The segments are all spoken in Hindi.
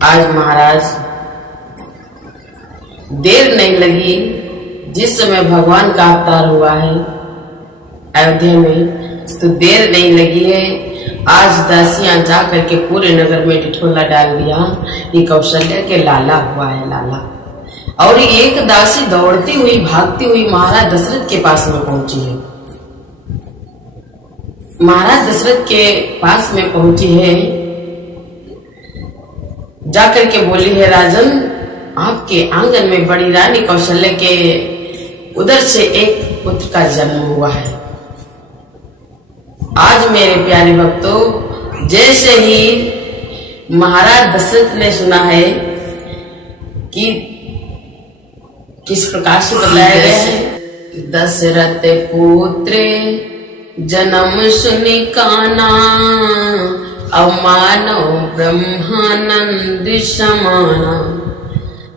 आज महाराज देर नहीं लगी, जिस समय भगवान का अवतार हुआ है अयोध्या में, तो देर नहीं लगी है। आज दासियां जा करके पूरे नगर में ढिठोला डाल दिया, ये कौशल्या के लाला हुआ है, लाला। और एक दासी दौड़ती हुई भागती हुई महाराज दशरथ के पास में पहुंची है। महाराज दशरथ के पास में पहुंची है, जाकर के बोली है, राजन आपके आंगन में बड़ी रानी कौशल्या के उधर से एक पुत्र का जन्म हुआ है। आज मेरे प्यारे भक्तों, जैसे ही महाराज दशरथ ने सुना है कि किस प्रकार से बताया गया है, दशरथ पुत्र जन्म सुनि काना, अवमानो ब्रह्मानंद समाना।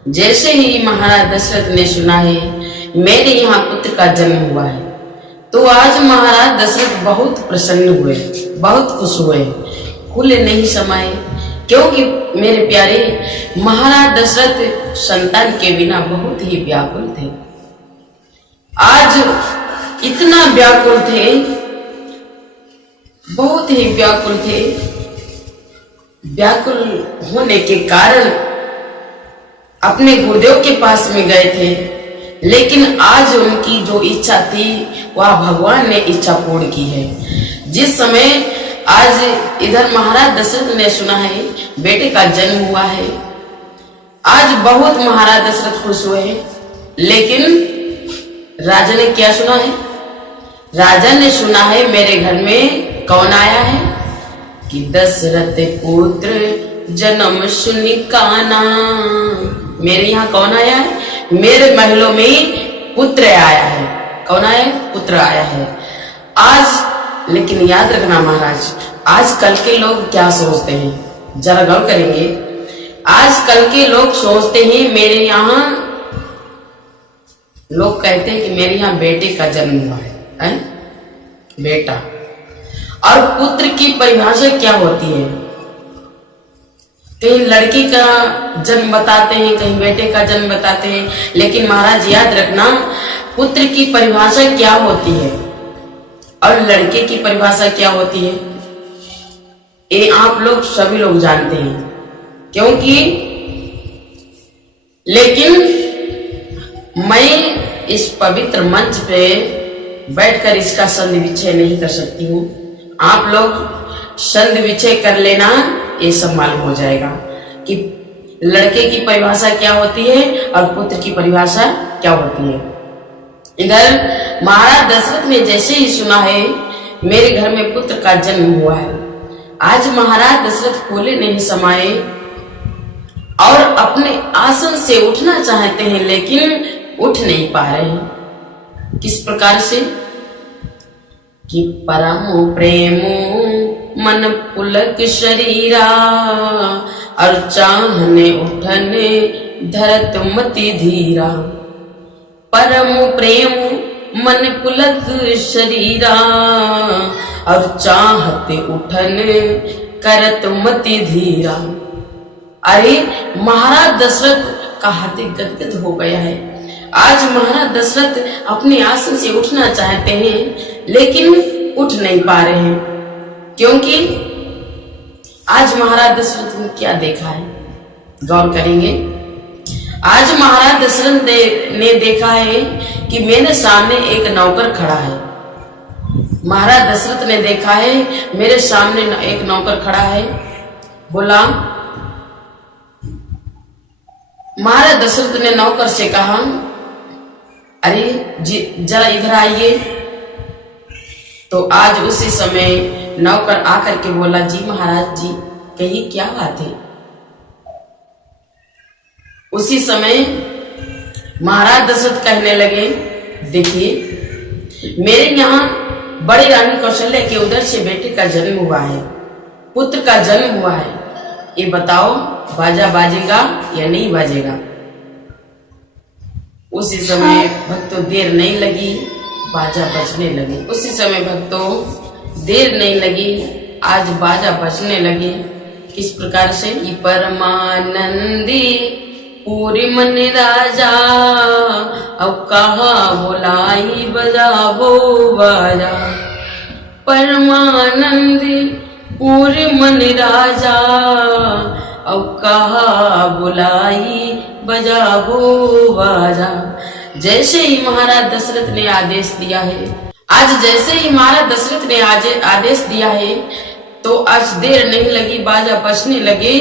जैसे ही महाराज दशरथ ने सुना है मेरे यहाँ पुत्र का जन्म हुआ है, तो आज महाराज दशरथ बहुत प्रसन्न हुए, बहुत खुश हुए, खुले नहीं समाये, क्योंकि मेरे प्यारे महाराज दशरथ संतान के बिना बहुत ही व्याकुल थे। आज इतना व्याकुल थे, बहुत ही व्याकुल थे। व्याकुल होने के कारण अपने गुरुदेव के पास में गए थे, लेकिन आज उनकी जो इच्छा थी वह भगवान ने इच्छा पूर्ण की है। जिस समय आज इधर महाराज दशरथ ने सुना है बेटे का जन्म हुआ है, आज बहुत महाराज दशरथ खुश हुए हैं। लेकिन राजा ने क्या सुना है? राजा ने सुना है मेरे घर में कौन आया है कि दशरथ पुत्र जन्म सुनि काना। मेरे यहाँ कौन आया है? मेरे महलों में पुत्र आया है। कौन आया है? पुत्र आया है आज। लेकिन याद रखना महाराज, आज कल के लोग क्या सोचते हैं, जरा गौर करेंगे। आज कल के लोग सोचते हैं मेरे यहाँ, लोग कहते हैं कि मेरे यहाँ बेटे का जन्म हुआ है, बेटा। और पुत्र की परिभाषा क्या होती है? कहीं लड़की का जन्म बताते हैं, कहीं बेटे का जन्म बताते हैं, लेकिन महाराज याद रखना पुत्र की परिभाषा क्या होती है और लड़के की परिभाषा क्या होती है, ये आप लोग सभी लोग जानते हैं। क्योंकि लेकिन मैं इस पवित्र मंच पे बैठकर इसका संधि विच्छेद नहीं कर सकती हूँ। आप लोग संधि विच्छेद कर लेना, ये सब मालूम हो जाएगा कि लड़के की परिभाषा क्या होती है और पुत्र की परिभाषा क्या होती है। इधर महाराज दशरथ ने जैसे ही सुना है मेरे घर में पुत्र का जन्म हुआ है, आज महाराज दशरथ खोले नहीं समाये और अपने आसन से उठना चाहते हैं, लेकिन उठ नहीं पा रहे हैं। किस प्रकार से कि परमो प्रेमो मन पुलक शरीरा, और चाहने उठने धरत मति धीरा। परम प्रेम मन पुलक शरीरा, और चाहते उठने करत मति धीरा। अरे महाराज दशरथ का हृदय गदगद हो गया है। आज महाराज दशरथ अपने आसन से उठना चाहते हैं, लेकिन उठ नहीं पा रहे हैं। क्योंकि आज महाराज दशरथ ने क्या देखा है, गौर करेंगे। आज महाराज दशरथ ने देखा है कि मेरे सामने एक नौकर खड़ा है। महाराज दशरथ ने देखा है मेरे सामने एक नौकर खड़ा है। बोला, महाराज दशरथ ने नौकर से कहा, अरे जरा इधर आइए। तो आज उसी समय नौकर आकर के बोला, जी महाराज जी कहिए क्या बात है। उसी समय महाराज दशरथ कहने लगे, देखिए मेरे यहाँ बड़ी रानी कौशल्या के उधर से बेटे का जन्म हुआ है, पुत्र का जन्म हुआ है। ये बताओ बाजा बाजेगा या नहीं बाजेगा? उसी समय भक्तों देर नहीं लगी, बाजा बजने लगे। उसी समय भक्तों देर नहीं लगी, आज बाजा बजने लगे। किस प्रकार से? कि परमानंदी पूरी मन राजा, अब कहा बुलाई बजावो बाजा। परमानंदी पूरी मन राजा, अब कहा बुलाई बजावो बाजा। जैसे ही महाराज दशरथ ने आदेश दिया है, आज जैसे ही महाराज दशरथ ने आज आदेश दिया है, तो आज देर नहीं लगी, बाजा बजने लगे।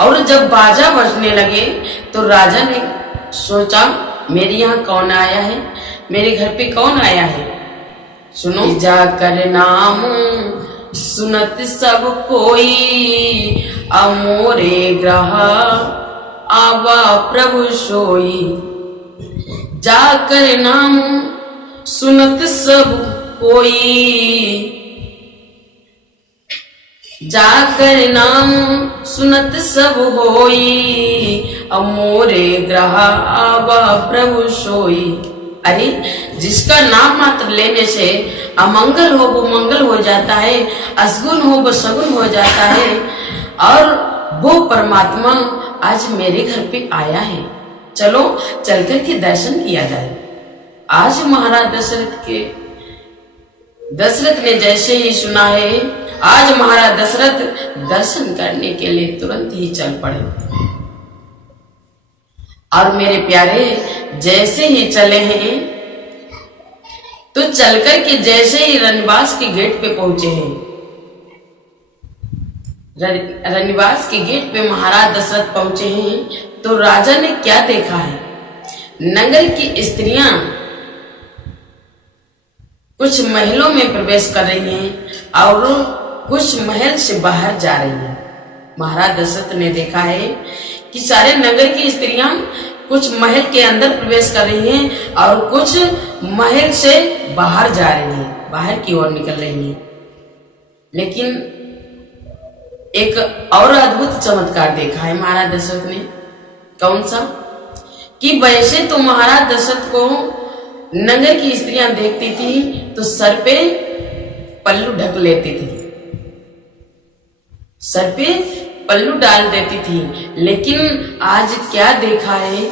और जब बाजा बजने लगे तो राजा ने सोचा मेरे यहाँ कौन आया है, मेरे घर पे कौन आया है। सुनो, जाकर नाम सुनत सब कोई, अमोरे ग्रह आवा प्रभु सोई। जाकर नाम सुनत सब कोई, जाकर नाम सुनत सब होई, अमोरे ग्रह आवा प्रभु सोई। अरे जिसका नाम मात्र लेने से अमंगल हो वो मंगल हो जाता है, असगुन हो वो सगुन हो जाता है, और वो परमात्मा आज मेरे घर पे आया है। चलो चल कर के दर्शन किया जाए। आज महाराज दशरथ ने जैसे ही सुना है, आज महाराज दशरथ दर्शन करने के लिए तुरंत ही चल पड़े। और मेरे प्यारे जैसे ही चले हैं तो चलकर के जैसे ही रनिवास के गेट पे पहुंचे हैं, रनिवास के गेट पे महाराज दशरथ पहुंचे हैं तो राजा ने क्या देखा है? नगर की स्त्रियां कुछ महलों में प्रवेश कर रही हैं और कुछ महल से बाहर जा रही हैं। महाराज दशरथ ने देखा है कि सारे नगर की स्त्रियां कुछ महल के अंदर प्रवेश कर रही हैं और कुछ महल से बाहर जा रही हैं, बाहर की ओर निकल रही हैं। लेकिन एक और अद्भुत चमत्कार देखा है महाराज दशरथ ने। कौन सा? कि वैसे तो महाराज दशरथ को नगर की स्त्रियां देखती थी तो सर पे पल्लू ढक लेती थी, सर पे पल्लू डाल देती थी। लेकिन आज क्या देखा है